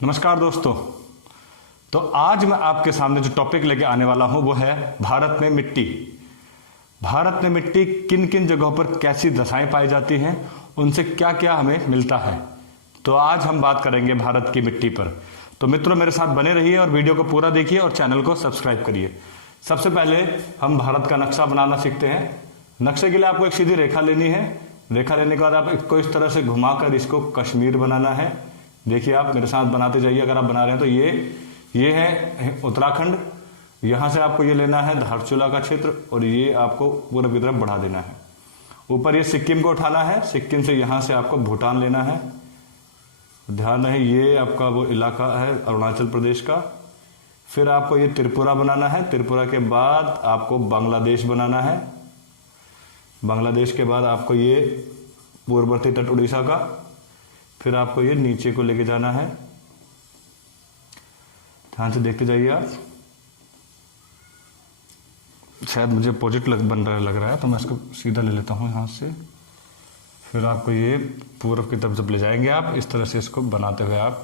नमस्कार दोस्तों। तो आज मैं आपके सामने जो टॉपिक लेके आने वाला हूं वो है भारत में मिट्टी। भारत में मिट्टी किन किन जगहों पर कैसी दशाएं पाई जाती हैं, उनसे क्या क्या हमें मिलता है। तो आज हम बात करेंगे भारत की मिट्टी पर। तो मित्रों मेरे साथ बने रहिए और वीडियो को पूरा देखिए और चैनल को सब्सक्राइब करिए। सबसे पहले हम भारत का नक्शा बनाना सीखते हैं। नक्शे के लिए आपको एक सीधी रेखा लेनी है। रेखा लेने के बाद आप इसको इस तरह से घुमाकर इसको कश्मीर बनाना है। देखिए आप मेरे साथ बनाते जाइए। अगर आप बना रहे हैं तो ये है उत्तराखंड। यहाँ से आपको ये लेना है धारचूला का क्षेत्र और ये आपको पूर्व की तरफ बढ़ा देना है। ऊपर ये सिक्किम को उठाना है। सिक्किम से यहाँ से आपको भूटान लेना है। ध्यान रहे ये आपका वो इलाका है अरुणाचल प्रदेश का। फिर आपको ये त्रिपुरा बनाना है। त्रिपुरा के बाद आपको बांग्लादेश बनाना है। बांग्लादेश के बाद आपको ये पूर्ववर्ती तट उड़ीसा का। फिर आपको ये नीचे को लेके जाना है। ध्यान से देखते जाइए आप। शायद मुझे अपोजिट लग रहा है तो मैं इसको सीधा ले लेता हूँ यहाँ से। फिर आपको ये पूर्व की तरफ जब ले जाएंगे आप इस तरह से इसको बनाते हुए आप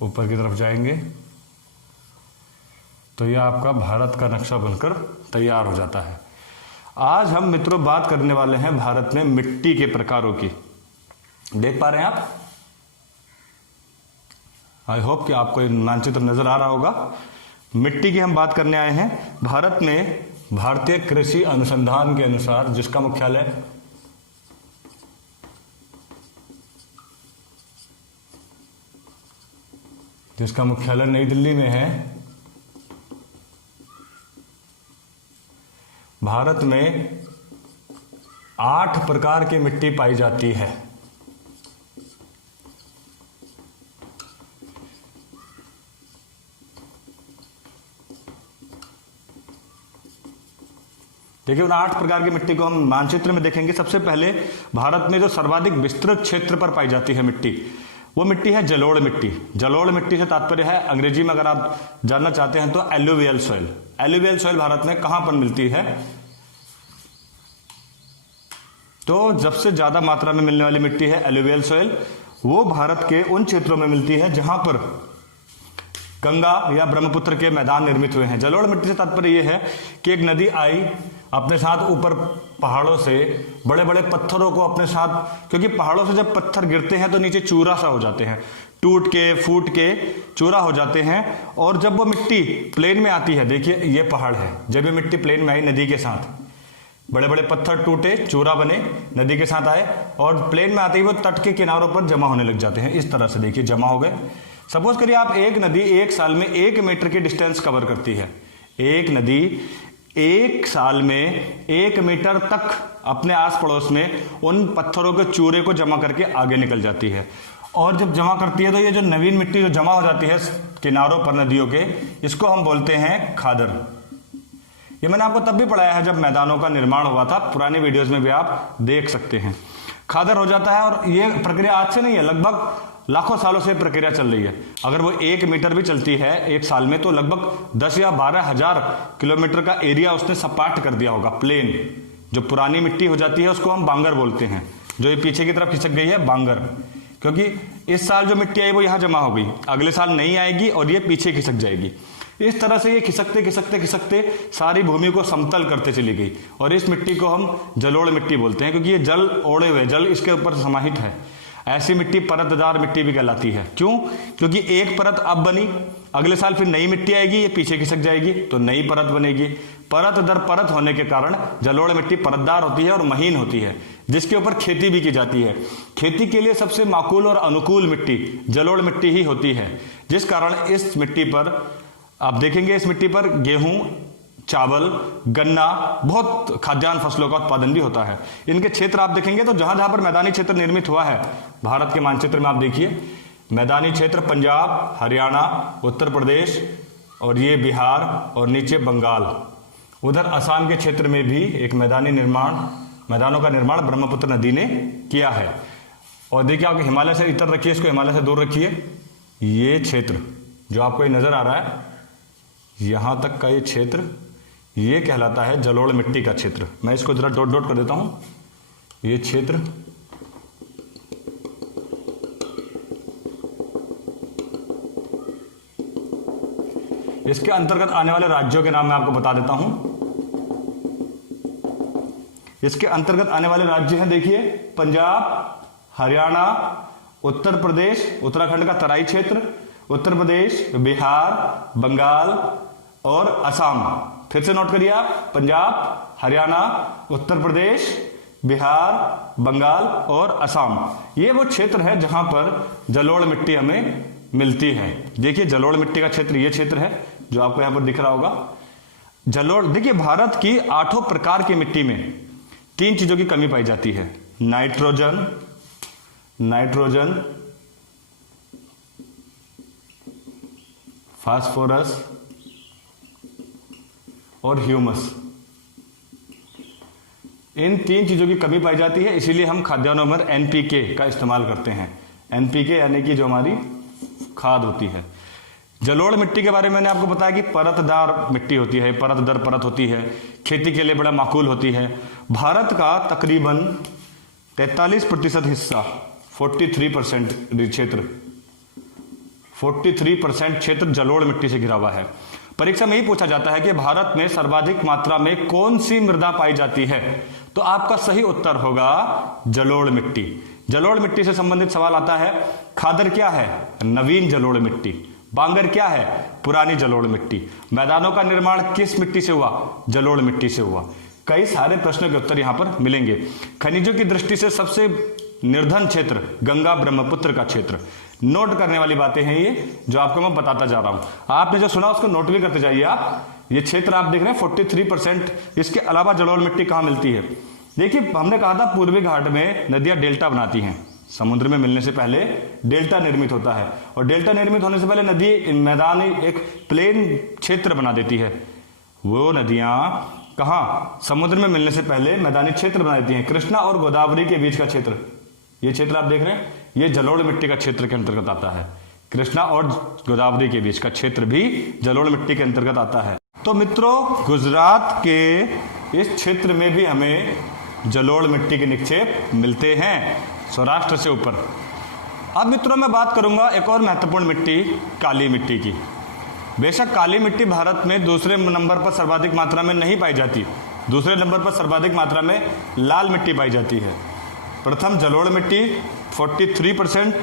ऊपर की तरफ जाएंगे तो ये आपका भारत का नक्शा बनकर तैयार हो जाता है। आज हम मित्रों बात करने वाले हैं भारत में मिट्टी के प्रकारों की। देख पा रहे हैं आप? आई होप कि आपको मानचित्र नजर आ रहा होगा। मिट्टी की हम बात करने आए हैं। भारत में भारतीय कृषि अनुसंधान के अनुसार जिसका मुख्यालय नई दिल्ली में है, भारत में 8 प्रकार की मिट्टी पाई जाती है। देखिए उन 8 प्रकार की मिट्टी को हम मानचित्र में देखेंगे। सबसे पहले भारत में जो सर्वाधिक विस्तृत क्षेत्र पर पाई जाती है मिट्टी, वो मिट्टी है जलोढ़ मिट्टी। जलोढ़ मिट्टी से तात्पर्य है, अंग्रेजी में अगर आप जानना चाहते हैं तो alluvial soil. Alluvial soil Bharat में कहां पर मिलती है? तो सबसे ज्यादा मात्रा में मिलने वाली मिट्टी है एलुवियल सॉइल। वो भारत के उन क्षेत्रों में मिलती है जहां पर गंगा या ब्रह्मपुत्र के मैदान निर्मित हुए हैं। जलोढ़ मिट्टी से तात्पर्य यह है कि एक नदी आई अपने साथ ऊपर पहाड़ों से बड़े बड़े पत्थरों को अपने साथ, क्योंकि पहाड़ों से जब पत्थर गिरते हैं तो नीचे चूरा सा हो जाते हैं, टूट के फूट के चूरा हो जाते हैं। और जब वो मिट्टी प्लेन में आती है, देखिए ये पहाड़ है, जब ये मिट्टी प्लेन में आई नदी के साथ, बड़े बड़े पत्थर टूटे चूरा बने नदी के साथ आए और प्लेन में आते ही वो तट के किनारों पर जमा होने लग जाते हैं। इस तरह से देखिए जमा हो गए। सपोज करिए आप एक नदी एक साल में 1 मीटर की डिस्टेंस कवर करती है। एक नदी 1 साल में 1 मीटर तक अपने आस पड़ोस में उन पत्थरों के चूरे को जमा करके आगे निकल जाती है। और जब जमा करती है तो ये जो नवीन मिट्टी जो जमा हो जाती है किनारों पर नदियों के, इसको हम बोलते हैं खादर। ये मैंने आपको तब भी पढ़ाया है जब मैदानों का निर्माण हुआ था, पुराने वीडियोस में भी आप देख सकते हैं। खादर हो जाता है और ये प्रक्रिया आज से नहीं है, लगभग लाखों सालों से प्रक्रिया चल रही है। अगर वो 1 मीटर भी चलती है 1 साल में तो लगभग 10 या 12 हजार किलोमीटर का एरिया उसने सपाट कर दिया होगा। प्लेन जो पुरानी मिट्टी हो जाती है उसको हम बांगर बोलते हैं। जो ये पीछे की तरफ खिसक गई है बांगर, क्योंकि इस साल जो मिट्टी आई वो यहां जमा हो गई, अगले साल नहीं आएगी और ये पीछे खिसक जाएगी। इस तरह से ये खिसकते खिसकते खिसकते सारी भूमि को समतल करते चली गई और इस मिट्टी को हम जलोढ़ मिट्टी बोलते हैं, क्योंकि ये जल ओढ़े हुए जल इसके ऊपर समाहित है। ऐसी मिट्टी परतदार मिट्टी भी कहलाती है। क्यों? क्योंकि एक परत अब बनी, अगले साल फिर नई मिट्टी आएगी, ये पीछे खिसक जाएगी तो नई परत बनेगी। परत दर परत होने के कारण जलोढ़ मिट्टी परतदार होती है और महीन होती है, जिसके ऊपर खेती भी की जाती है। खेती के लिए सबसे माकूल और अनुकूल मिट्टी जलोढ़ मिट्टी ही होती है, जिस कारण इस मिट्टी पर आप देखेंगे, इस मिट्टी पर गेहूं, चावल, गन्ना, बहुत खाद्यान्न फसलों का उत्पादन भी होता है। इनके क्षेत्र आप देखेंगे तो जहां जहां पर मैदानी क्षेत्र निर्मित हुआ है भारत के मानचित्र में आप देखिए, मैदानी क्षेत्र पंजाब, हरियाणा, उत्तर प्रदेश और ये बिहार और नीचे बंगाल। उधर असम के क्षेत्र में भी एक मैदानों का निर्माण ब्रह्मपुत्र नदी ने किया है। और देखिए आप हिमालय से इतर रखिए, इसको हिमालय से दूर रखिए। ये क्षेत्र जो आपको नजर आ रहा है, यहां तक का ये क्षेत्र, ये कहलाता है जलोढ़ मिट्टी का क्षेत्र। मैं इसको जरा डॉट डॉट कर देता हूं। ये क्षेत्र इसके अंतर्गत आने वाले राज्यों के नाम मैं आपको बता देता हूं। इसके अंतर्गत आने वाले राज्य हैं, देखिए, पंजाब, हरियाणा, उत्तर प्रदेश, उत्तराखंड का तराई क्षेत्र, उत्तर प्रदेश, बिहार, बंगाल और असम। फिर से नोट करिए आप, पंजाब, हरियाणा, उत्तर प्रदेश, बिहार, बंगाल और असम। ये वो क्षेत्र है जहां पर जलोढ़ मिट्टी हमें मिलती है। देखिए जलोढ़ मिट्टी का क्षेत्र ये क्षेत्र है जो आपको यहां पर दिख रहा होगा। जलोढ़, देखिए भारत की 8 प्रकार की मिट्टी में 3 चीजों की कमी पाई जाती है, नाइट्रोजन, फास्फोरस और ह्यूमस। इन 3 चीजों की कमी पाई जाती है, इसीलिए हम खाद्यान्नों में एनपीके का इस्तेमाल करते हैं। एनपीके यानी कि जो हमारी खाद होती है। जलोढ़ मिट्टी के बारे में मैंने आपको बताया कि परतदार मिट्टी होती है, परत दर परत होती है, खेती के लिए बड़ा माकूल होती है। भारत का तकरीबन 43% हिस्सा, 43% क्षेत्र, 43% क्षेत्र जलोढ़ मिट्टी से घिरा हुआ है। परीक्षा में ही पूछा जाता है कि भारत में सर्वाधिक मात्रा में कौन सी मृदा पाई जाती है, तो आपका सही उत्तर होगा जलोढ़ मिट्टी। जलोढ़ मिट्टी से संबंधित सवाल आता है, खादर क्या है? नवीन जलोढ़ मिट्टी। बांगर क्या है? पुरानी जलोढ़ मिट्टी। मैदानों का निर्माण किस मिट्टी से हुआ? जलोढ़ मिट्टी से हुआ। कई सारे प्रश्नों के उत्तर यहां पर मिलेंगे। खनिजों की दृष्टि से सबसे निर्धन क्षेत्र गंगा ब्रह्मपुत्र का क्षेत्र। नोट करने वाली बातें हैं ये जो आपको मैं बताता जा रहा हूं। आपने जो सुना उसको नोट भी करते जाइए आप। ये क्षेत्र आप देख रहे हैं 43%। इसके अलावा जलोढ़ मिट्टी कहां मिलती है? देखिए हमने कहा था पूर्वी घाट में नदियां डेल्टा बनाती हैं, समुद्र में मिलने से पहले डेल्टा निर्मित होता है, और डेल्टा निर्मित होने से पहले नदी मैदानी एक प्लेन क्षेत्र बना देती है। वो नदियां कहां? समुद्र में मिलने से पहले मैदानी क्षेत्र बना देती हैं। कृष्णा और गोदावरी के बीच का क्षेत्र, ये क्षेत्र आप देख रहे हैं, ये जलोढ़ मिट्टी का क्षेत्र के अंतर्गत आता है। कृष्णा और गोदावरी के बीच का क्षेत्र भी जलोढ़ मिट्टी के अंतर्गत आता है। तो मित्रों गुजरात के इस क्षेत्र में भी हमें जलोढ़ मिट्टी के निक्षेप मिलते हैं, सौराष्ट्र से ऊपर। अब मित्रों मैं बात करूंगा एक और महत्वपूर्ण मिट्टी, काली मिट्टी की। बेशक काली मिट्टी भारत में दूसरे नंबर पर सर्वाधिक मात्रा में नहीं पाई जाती, दूसरे नंबर पर सर्वाधिक मात्रा में लाल मिट्टी पाई जाती है। प्रथम जलोढ़ मिट्टी 43%,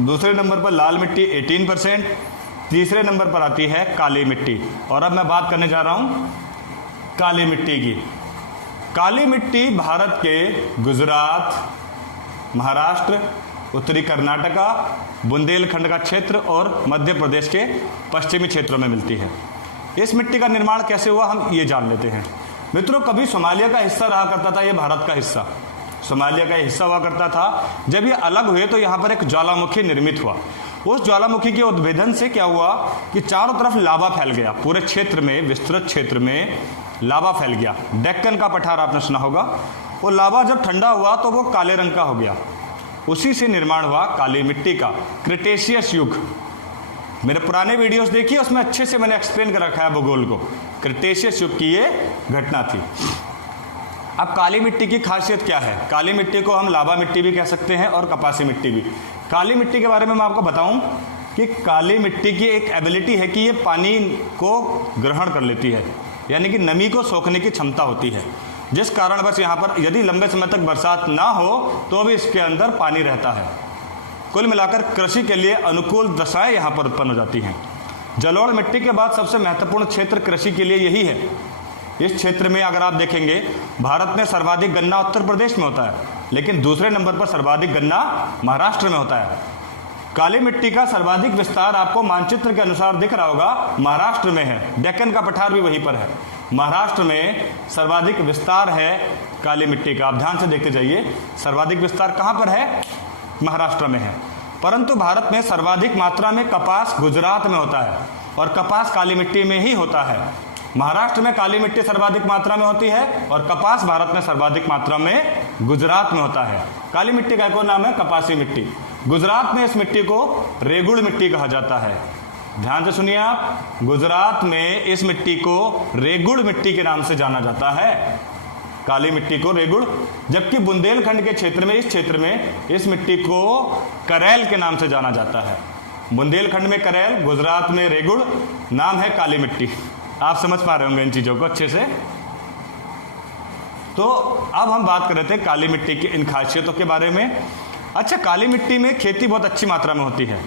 दूसरे नंबर पर लाल मिट्टी 18%, तीसरे नंबर पर आती है काली मिट्टी। और अब मैं बात करने जा रहा हूं काली मिट्टी की। काली मिट्टी भारत के गुजरात, महाराष्ट्र, उत्तरी कर्नाटका, बुंदेलखंड का क्षेत्र और मध्य प्रदेश के पश्चिमी क्षेत्रों में मिलती है। इस मिट्टी का निर्माण कैसे हुआ हम ये जान लेते हैं। मित्रों कभी सोमालिया का हिस्सा रहा करता था, ये भारत का हिस्सा, सोमालिया का हिस्सा हुआ करता था। जब ये अलग हुए तो यहाँ पर एक ज्वालामुखी निर्मित हुआ। उस ज्वालामुखी के उद्भेदन से क्या हुआ कि चारों तरफ लावा फैल गया, पूरे क्षेत्र में, विस्तृत क्षेत्र में लावा फैल गया। डेक्कन का पठार आपने सुना होगा, वो लावा जब ठंडा हुआ तो वो काले रंग का हो गया। उसी से निर्माण हुआ काली मिट्टी का। क्रिटेशियस युग, मेरे पुराने वीडियोस देखिए, उसमें अच्छे से मैंने एक्सप्लेन कर रखा है भूगोल को। क्रिटेशियस युग की ये घटना थी। अब काली मिट्टी की खासियत क्या है? काली मिट्टी को हम लावा मिट्टी भी कह सकते हैं और कपासी मिट्टी भी। काली मिट्टी के बारे में मैं आपको बताऊं कि काली मिट्टी की एक एबिलिटी है कि ये पानी को ग्रहण कर लेती है, यानी कि नमी को सोखने की क्षमता होती है, जिस कारण बस यहाँ पर यदि लंबे समय तक बरसात ना हो तो भी इसके अंदर पानी रहता है। कुल मिलाकर कृषि के लिए अनुकूल दशाएं यहाँ पर उत्पन्न हो जाती हैं। जलोढ़ मिट्टी के बाद सबसे महत्वपूर्ण क्षेत्र कृषि के लिए यही है। इस क्षेत्र में अगर आप देखेंगे भारत में सर्वाधिक गन्ना उत्तर प्रदेश में होता है, लेकिन दूसरे नंबर पर सर्वाधिक गन्ना महाराष्ट्र में होता है। काली मिट्टी का सर्वाधिक विस्तार आपको मानचित्र के अनुसार दिख रहा होगा, महाराष्ट्र में है। डेक्कन का पठार भी वहीं पर है। महाराष्ट्र में सर्वाधिक विस्तार है काली मिट्टी का। आप ध्यान से देखते जाइए, सर्वाधिक विस्तार कहां पर है? महाराष्ट्र में है। परंतु भारत में सर्वाधिक मात्रा में कपास गुजरात में होता है, और कपास काली मिट्टी में ही होता है। महाराष्ट्र में काली मिट्टी सर्वाधिक मात्रा में होती है और कपास भारत में सर्वाधिक मात्रा में गुजरात में होता है। काली मिट्टी का एक और नाम है कपासी मिट्टी। गुजरात में इस मिट्टी को रेगुड़ मिट्टी कहा जाता है। ध्यान से सुनिए आप, गुजरात में इस मिट्टी को रेगुड़ मिट्टी के नाम से जाना जाता है, काली मिट्टी को रेगुड़। जबकि बुंदेलखंड के क्षेत्र में, इस क्षेत्र में इस मिट्टी को करेल के नाम से जाना जाता है। बुंदेलखंड में करेल, गुजरात में रेगुड़, नाम है काली मिट्टी। आप समझ पा रहे होंगे इन चीजों को अच्छे से। तो अब हम बात कर रहे थे काली मिट्टी की इन खासियतों के बारे में। अच्छा, काली मिट्टी में खेती बहुत अच्छी मात्रा में होती है।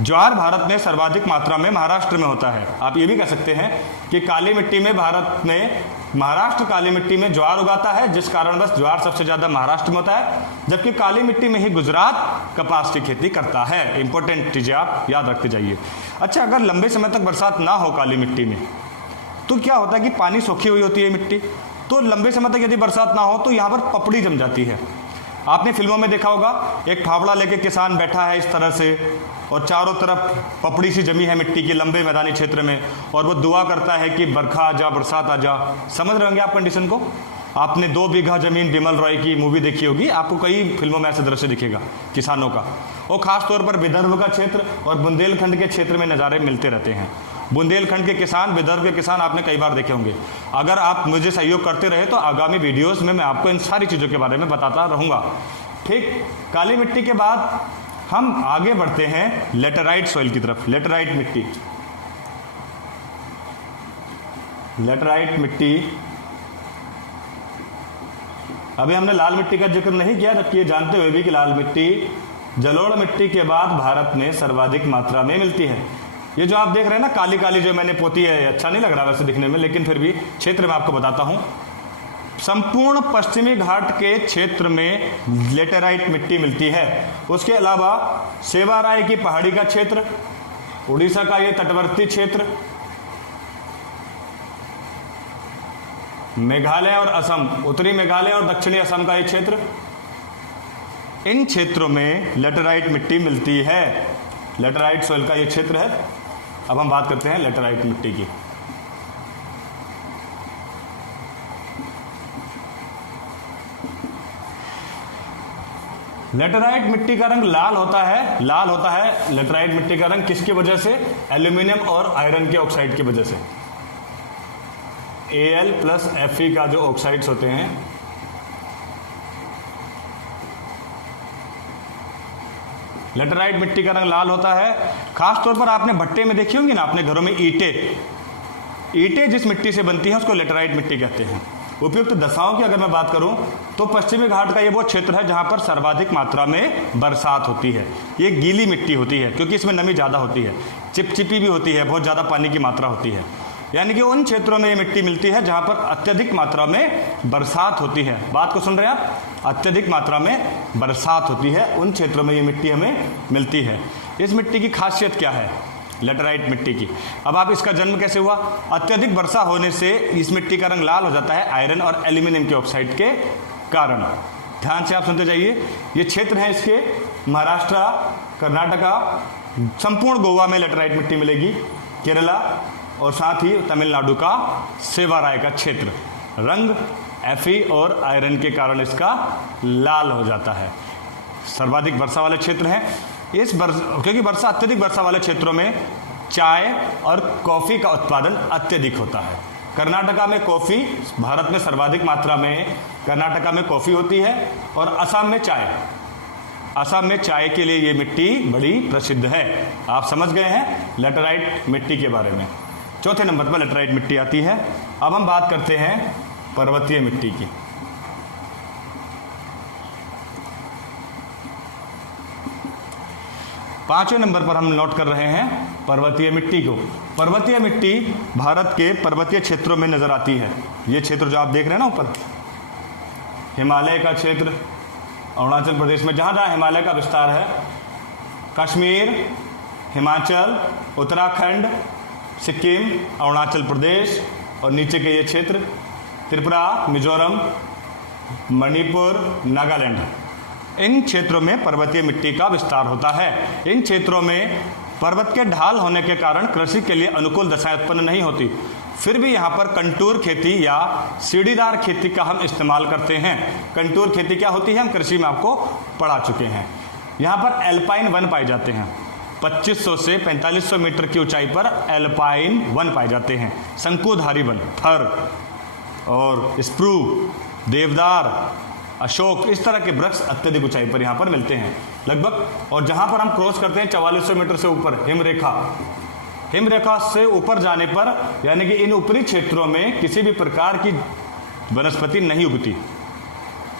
ज्वार भारत में सर्वाधिक मात्रा में महाराष्ट्र में होता है। आप ये भी कह सकते हैं कि काली मिट्टी में भारत में महाराष्ट्र काली मिट्टी में ज्वार उगाता है, जिस कारणवश ज्वार सबसे ज्यादा महाराष्ट्र में होता है, जबकि काली मिट्टी में ही गुजरात कपास की खेती करता है। इंपॉर्टेंट चीजें आप याद रखते जाइए। अच्छा, अगर लंबे समय तक बरसात ना हो काली मिट्टी में तो क्या होता है कि पानी सूखी हुई होती है मिट्टी, तो लंबे समय तक यदि बरसात ना हो तो यहाँ पर पपड़ी जम जाती है। आपने फिल्मों में देखा होगा, एक फावड़ा लेके किसान बैठा है इस तरह से और चारों तरफ पपड़ी सी जमी है मिट्टी की लंबे मैदानी क्षेत्र में, और वो दुआ करता है कि बरखा आ जा, बरसात आ जा। समझ रहे होंगे आप कंडीशन को। आपने 2 बीघा जमीन बिमल रॉय की मूवी देखी होगी, आपको कई फिल्मों में ऐसे दृश्य दिखेगा किसानों का। और खासतौर पर विदर्भ का क्षेत्र और बुंदेलखंड के क्षेत्र में नज़ारे मिलते रहते हैं। बुंदेलखंड के किसान, विदर्भ के किसान आपने कई बार देखे होंगे। अगर आप मुझे सहयोग करते रहे तो आगामी वीडियोस में मैं आपको इन सारी चीज़ों के बारे में बताता रहूँगा। ठीक, काली मिट्टी के बाद हम आगे बढ़ते हैं लेटेराइट सॉइल की तरफ। लेटेराइट मिट्टी, लेटेराइट मिट्टी। अभी हमने लाल मिट्टी का जिक्र नहीं किया, जबकि ये जानते हुए भी कि लाल मिट्टी जलोढ़ मिट्टी के बाद भारत में सर्वाधिक मात्रा में मिलती है। ये जो आप देख रहे हैं ना काली काली जो मैंने पोती है, अच्छा नहीं लग रहा वैसे दिखने में, लेकिन फिर भी क्षेत्र में आपको बताता हूं। संपूर्ण पश्चिमी घाट के क्षेत्र में लेटेराइट मिट्टी मिलती है। उसके अलावा सेवाराय की पहाड़ी का क्षेत्र, उड़ीसा का ये तटवर्ती क्षेत्र, मेघालय और असम, उत्तरी मेघालय और दक्षिणी असम का ये क्षेत्र, इन क्षेत्रों में लेटेराइट मिट्टी मिलती है। लेटेराइट सॉइल का ये क्षेत्र है। अब हम बात करते हैं लेटेराइट मिट्टी की। लेटेराइट मिट्टी का रंग लाल होता है। लाल होता है लेटेराइट मिट्टी का रंग किसकी वजह से? एल्यूमिनियम और आयरन के ऑक्साइड की वजह से। Al प्लस Fe का जो ऑक्साइड्स होते हैं, लेटेराइट मिट्टी का रंग लाल होता है। खास तौर पर आपने भट्टे में देखी होंगी ना अपने घरों में ईंटें जिस मिट्टी से बनती हैं उसको लेटेराइट मिट्टी कहते हैं। उपयुक्त दशाओं की अगर मैं बात करूं तो पश्चिमी घाट का ये वो क्षेत्र है जहां पर सर्वाधिक मात्रा में बरसात होती है। ये गीली मिट्टी होती है क्योंकि इसमें नमी ज़्यादा होती है, चिपचिपी भी होती है, बहुत ज़्यादा पानी की मात्रा होती है। यानी कि उन क्षेत्रों में ये मिट्टी मिलती है जहां पर अत्यधिक मात्रा में बरसात होती है। बात को सुन रहे हैं आप? अत्यधिक मात्रा में बरसात होती है, उन क्षेत्रों में ये मिट्टी हमें मिलती है। इस मिट्टी की खासियत क्या है लेटेराइट मिट्टी की? अब आप इसका जन्म कैसे हुआ? अत्यधिक वर्षा होने से इस मिट्टी का रंग लाल हो जाता है आयरन और एल्यूमिनियम के ऑक्साइड के कारण। ध्यान से आप सुनते जाइए। ये क्षेत्र है इसके महाराष्ट्र, कर्नाटका, संपूर्ण गोवा में लेटेराइट मिट्टी मिलेगी, केरला और साथ ही तमिलनाडु का सेवाराय का क्षेत्र। रंग Fe और आयरन के कारण इसका लाल हो जाता है। सर्वाधिक वर्षा वाले क्षेत्र हैं क्योंकि वर्षा अत्यधिक वर्षा वाले क्षेत्रों में चाय और कॉफी का उत्पादन अत्यधिक होता है। कर्नाटका में कॉफी, भारत में सर्वाधिक मात्रा में कर्नाटका में कॉफी होती है, और असम में चाय। असम में चाय के लिए ये मिट्टी बड़ी प्रसिद्ध है। आप समझ गए हैं लेटेराइट मिट्टी के बारे में। चौथे नंबर पर लेटेराइट मिट्टी आती है। अब हम बात करते हैं पर्वतीय मिट्टी की। पांचवें नंबर पर हम नोट कर रहे हैं पर्वतीय मिट्टी को। पर्वतीय मिट्टी भारत के पर्वतीय क्षेत्रों में नजर आती है। ये क्षेत्र जो आप देख रहे हैं ना ऊपर, हिमालय का क्षेत्र, अरुणाचल प्रदेश में जहां जहां हिमालय का विस्तार है, कश्मीर, हिमाचल, उत्तराखंड, सिक्किम, अरुणाचल प्रदेश और नीचे के ये क्षेत्र त्रिपुरा, मिजोरम, मणिपुर, नागालैंड, इन क्षेत्रों में पर्वतीय मिट्टी का विस्तार होता है। इन क्षेत्रों में पर्वत के ढाल होने के कारण कृषि के लिए अनुकूल दशाएं उत्पन्न नहीं होती। फिर भी यहाँ पर कंटूर खेती या सीढ़ीदार खेती का हम इस्तेमाल करते हैं। कंटूर खेती क्या होती है हम कृषि में आपको पढ़ा चुके हैं। यहाँ पर एल्पाइन वन पाए जाते हैं। 2500 से 4500 मीटर की ऊंचाई पर एल्पाइन वन पाए जाते हैं। शंकुधारी वन, फर और स्प्रू, देवदार, अशोक, इस तरह के वृक्ष अत्यधिक ऊंचाई पर यहाँ पर मिलते हैं। लगभग। और जहां पर हम क्रॉस करते हैं 4400 मीटर से ऊपर हिमरेखा से ऊपर जाने पर, यानी कि इन ऊपरी क्षेत्रों में किसी भी प्रकार की वनस्पति नहीं उगती,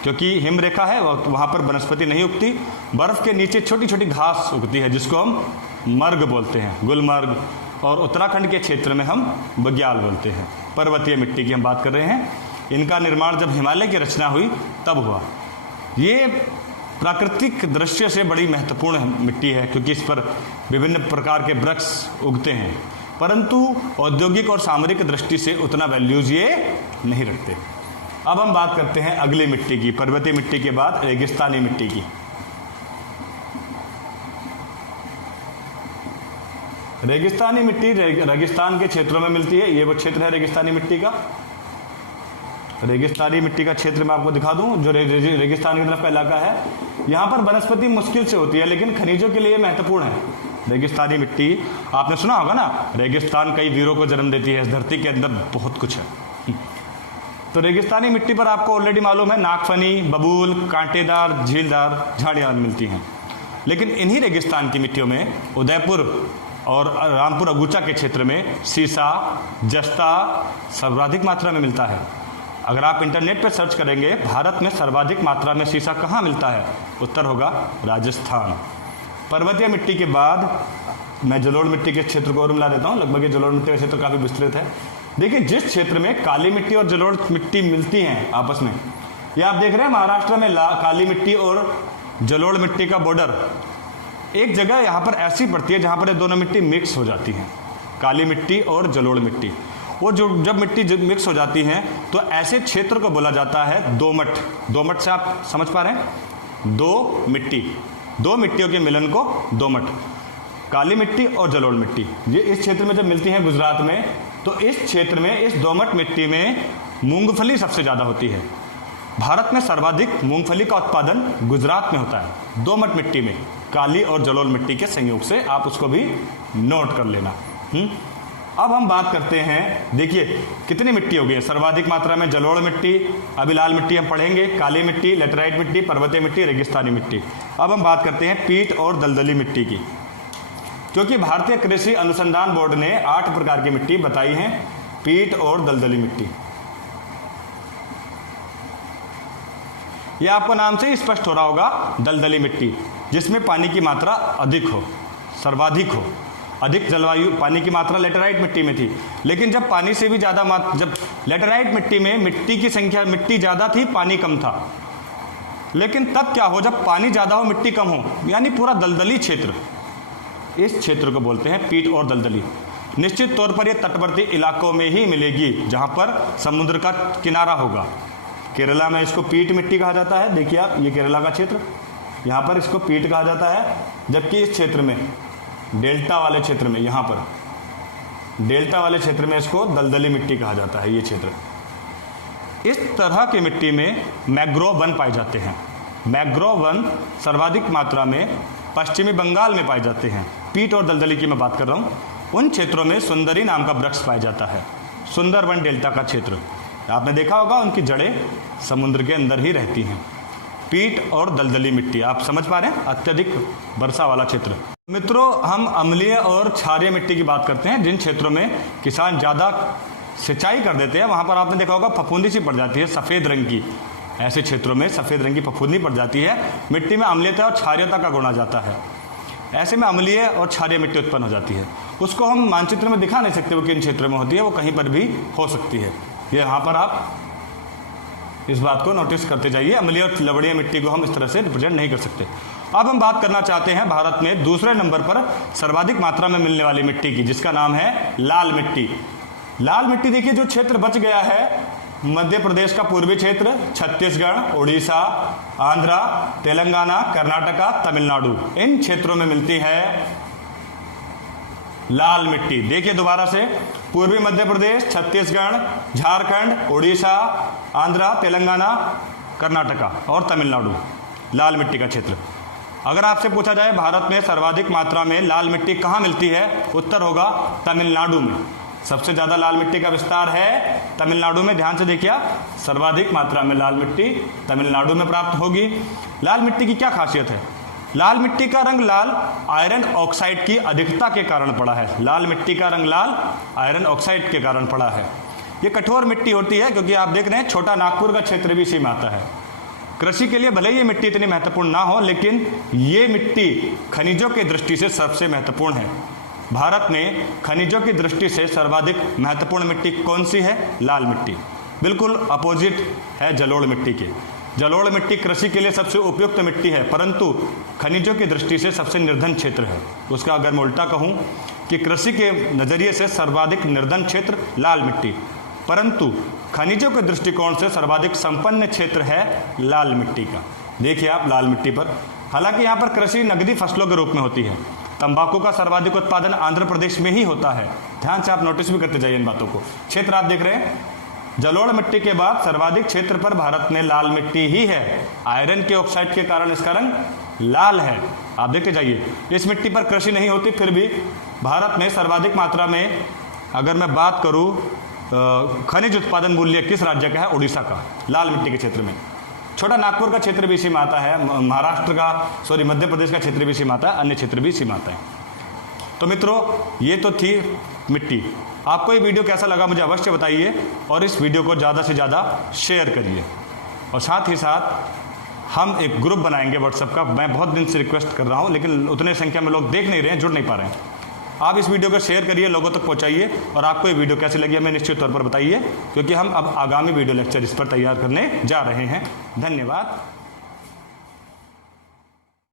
क्योंकि हिमरेखा है वहां पर वनस्पति नहीं उगती। बर्फ के नीचे छोटी छोटी घास उगती है जिसको हम मर्ग बोलते हैं, गुलमर्ग। और उत्तराखंड के क्षेत्र में हम बग्याल बोलते हैं। पर्वतीय मिट्टी की हम बात कर रहे हैं। इनका निर्माण जब हिमालय की रचना हुई तब हुआ। ये प्राकृतिक दृश्य से बड़ी महत्वपूर्ण मिट्टी है, क्योंकि इस पर विभिन्न प्रकार के वृक्ष उगते हैं, परंतु औद्योगिक और सामरिक दृष्टि से उतना वैल्यूज ये नहीं रखते। अब हम बात करते हैं अगली मिट्टी की, पर्वतीय मिट्टी के बाद रेगिस्तानी मिट्टी की। रेगिस्तानी मिट्टी रेगिस्तान के क्षेत्रों में मिलती है। ये वो क्षेत्र है रेगिस्तानी मिट्टी का। रेगिस्तानी मिट्टी का क्षेत्र मैं आपको दिखा दूं, जो रेगिस्तान की तरफ का इलाका है। यहाँ पर वनस्पति मुश्किल से होती है, लेकिन खनिजों के लिए महत्वपूर्ण है। रेगिस्तानी मिट्टी आपने सुना होगा ना, रेगिस्तान कई वीरों को जन्म देती है। इस धरती के अंदर बहुत कुछ है। तो रेगिस्तानी मिट्टी पर आपको ऑलरेडी मालूम है, नागफनी, बबूल, कांटेदार, झीलदार झाड़ियाँ मिलती हैं। लेकिन इन्हीं रेगिस्तान की मिट्टियों में उदयपुर और रामपुर अगुचा के क्षेत्र में सीसा, जस्ता सर्वाधिक मात्रा में मिलता है। अगर आप इंटरनेट पर सर्च करेंगे भारत में सर्वाधिक मात्रा में सीसा कहाँ मिलता है, उत्तर होगा राजस्थान। पर्वतीय मिट्टी के बाद मैं जलोढ़ मिट्टी के क्षेत्र को और मिला देता हूँ। लगभग ये जलोढ़ मिट्टी का क्षेत्र काफ़ी विस्तृत है। देखिए, जिस क्षेत्र में काली मिट्टी और जलोढ़ मिट्टी मिलती हैं आपस में, ये आप देख रहे हैं महाराष्ट्र में काली मिट्टी और जलोढ़ मिट्टी का बॉर्डर। एक जगह यहाँ पर ऐसी पड़ती है जहाँ पर ये दोनों मिट्टी मिक्स हो जाती हैं, काली मिट्टी और जलोढ़ मिट्टी। वो जो जब मिट्टी मिक्स हो जाती हैं तो ऐसे क्षेत्र को बोला जाता है दोमट। दोमट से आप समझ पा रहे हैं, दो मिट्टियों के मिलन को दोमट। काली मिट्टी और जलोढ़ मिट्टी ये इस क्षेत्र में जब मिलती हैं गुजरात में, तो इस क्षेत्र में इस दोमट मिट्टी में मूंगफली सबसे ज़्यादा होती है। भारत में सर्वाधिक मूंगफली का उत्पादन गुजरात में होता है, दोमट मिट्टी में, काली और जलोढ़ मिट्टी के संयोग से। आप उसको भी नोट कर लेना। अब हम बात करते हैं, देखिए कितनी मिट्टी हो गई सर्वाधिक मात्रा में जलोढ़ मिट्टी, अभी लाल मिट्टी हम पढ़ेंगे, काली मिट्टी, लेटराइट मिट्टी, पर्वतीय मिट्टी, रेगिस्तानी मिट्टी। अब हम बात करते हैं पीट और दलदली मिट्टी की, क्योंकि भारतीय कृषि अनुसंधान बोर्ड ने 8 प्रकार की मिट्टी बताई है। पीट और दलदली मिट्टी, यह आपको नाम से ही स्पष्ट हो रहा होगा। दलदली मिट्टी जिसमें पानी की मात्रा अधिक हो, सर्वाधिक हो, अधिक जलवायु। पानी की मात्रा लेटराइट मिट्टी में थी, लेकिन जब पानी से भी ज़्यादा जब लेटराइट मिट्टी में मिट्टी की संख्या, मिट्टी ज़्यादा थी, पानी कम था। लेकिन तब क्या हो, जब पानी ज़्यादा हो मिट्टी कम हो, यानी पूरा दलदली क्षेत्र, इस क्षेत्र को बोलते हैं पीट और दलदली। निश्चित तौर पर यह तटवर्ती इलाकों में ही मिलेगी जहाँ पर समुद्र का किनारा होगा। केरला में इसको पीट मिट्टी कहा जाता है। देखिए आप, ये केरला का क्षेत्र, यहाँ पर इसको पीट कहा जाता है, जबकि इस क्षेत्र में डेल्टा वाले क्षेत्र में, यहाँ पर डेल्टा वाले क्षेत्र में इसको दलदली मिट्टी कहा जाता है। ये क्षेत्र, इस तरह की मिट्टी में मैंग्रोव वन पाए जाते हैं। मैंग्रोव वन सर्वाधिक मात्रा में पश्चिमी बंगाल में पाए जाते हैं। पीट और दलदली की मैं बात कर रहा हूँ। उन क्षेत्रों में सुंदरी नाम का वृक्ष पाया जाता है। सुंदरवन डेल्टा का क्षेत्र, आपने देखा होगा उनकी जड़ें समुद्र के अंदर ही रहती हैं। पीट और दलदली मिट्टी, आप समझ पा रहे हैं, अत्यधिक वर्षा वाला क्षेत्र। मित्रों, हम अम्लीय और क्षारीय मिट्टी की बात करते हैं। जिन क्षेत्रों में किसान ज़्यादा सिंचाई कर देते हैं, वहाँ पर आपने देखा होगा फफूंदी सी पड़ जाती है सफ़ेद रंग की। ऐसे क्षेत्रों में सफ़ेद रंग की फफूंदी पड़ जाती है, मिट्टी में अम्लीयता और क्षारीयता का गुण आ जाता है। ऐसे में अम्लीय और क्षारीय मिट्टी उत्पन्न हो जाती है। उसको हम मानचित्र में दिखा नहीं सकते वो किन क्षेत्रों में होती है, वो कहीं पर भी हो सकती है। ये यहाँ पर आप इस बात को नोटिस करते जाइए। अम्लीय और लवणीय मिट्टी को हम इस तरह से रिप्रेजेंट नहीं कर सकते। अब हम बात करना चाहते हैं भारत में दूसरे नंबर पर सर्वाधिक मात्रा में मिलने वाली मिट्टी की, जिसका नाम है लाल मिट्टी। लाल मिट्टी, देखिए जो क्षेत्र बच गया है, मध्य प्रदेश का पूर्वी क्षेत्र, छत्तीसगढ़, उड़ीसा, आंध्रा, तेलंगाना, कर्नाटका, तमिलनाडु, इन क्षेत्रों में मिलती है लाल मिट्टी। देखिए दोबारा से, पूर्वी मध्य प्रदेश, छत्तीसगढ़, झारखंड, उड़ीसा, आंध्रा, तेलंगाना, कर्नाटका और तमिलनाडु, लाल मिट्टी का क्षेत्र। अगर आपसे पूछा जाए भारत में सर्वाधिक मात्रा में लाल मिट्टी कहाँ मिलती है, उत्तर होगा तमिलनाडु में। सबसे ज़्यादा लाल मिट्टी का विस्तार है तमिलनाडु में। ध्यान से देखिए, सर्वाधिक मात्रा में लाल मिट्टी तमिलनाडु में प्राप्त होगी। लाल मिट्टी की क्या खासियत है? लाल मिट्टी का रंग लाल आयरन ऑक्साइड की अधिकता के कारण पड़ा है। लाल मिट्टी का रंग लाल आयरन ऑक्साइड के कारण पड़ा है। ये कठोर मिट्टी होती है क्योंकि आप देख रहे हैं छोटा नागपुर का क्षेत्र भी इसी में आता है। कृषि के लिए भले ये मिट्टी इतनी महत्वपूर्ण ना हो, लेकिन ये मिट्टी खनिजों की दृष्टि से सबसे महत्वपूर्ण है। भारत में खनिजों की दृष्टि से सर्वाधिक महत्वपूर्ण मिट्टी कौन सी है? लाल मिट्टी। बिल्कुल अपोजिट है जलोढ़ मिट्टी के। जलोढ़ मिट्टी कृषि के लिए सबसे उपयुक्त मिट्टी है, परंतु खनिजों की दृष्टि से सबसे निर्धन क्षेत्र है। उसका अगर मैं उल्टा कहूं कि कृषि के नजरिए से सर्वाधिक निर्धन क्षेत्र लाल मिट्टी, परंतु खनिजों के दृष्टिकोण से सर्वाधिक संपन्न क्षेत्र है लाल मिट्टी का। देखिए आप लाल मिट्टी पर, हालांकि यहाँ पर कृषि नगदी फसलों के रूप में होती है। तंबाकू का सर्वाधिक उत्पादन आंध्र प्रदेश में ही होता है। ध्यान से आप नोटिस भी करते जाइए इन बातों को। क्षेत्र आप देख रहे हैं, जलोढ़ मिट्टी के बाद सर्वाधिक क्षेत्र पर भारत में लाल मिट्टी ही है। आयरन के ऑक्साइड के कारण इसका रंग लाल है। आप देखते जाइए, इस मिट्टी पर कृषि नहीं होती, फिर भी भारत में सर्वाधिक मात्रा में, अगर मैं बात करूं खनिज उत्पादन मूल्य किस राज्य का है? उड़ीसा का, लाल मिट्टी के क्षेत्र में। छोटा नागपुर का क्षेत्र भी इसी में आता है, महाराष्ट्र का मध्य प्रदेश का क्षेत्र भी इसी में आता है, अन्य क्षेत्र भी इसी में आता है। तो मित्रों, ये तो थी मिट्टी। आपको ये वीडियो कैसा लगा मुझे अवश्य बताइए, और इस वीडियो को ज़्यादा से ज़्यादा शेयर करिए। और साथ ही साथ हम एक ग्रुप बनाएंगे व्हाट्सएप का। मैं बहुत दिन से रिक्वेस्ट कर रहा हूँ, लेकिन उतने संख्या में लोग देख नहीं रहे हैं, जुड़ नहीं पा रहे हैं। आप इस वीडियो को शेयर करिए, लोगों तक पहुंचाइए, और आपको ये वीडियो कैसी लगी हमें निश्चित तौर पर बताइए, क्योंकि हम अब आगामी वीडियो लेक्चर इस पर तैयार करने जा रहे हैं। धन्यवाद।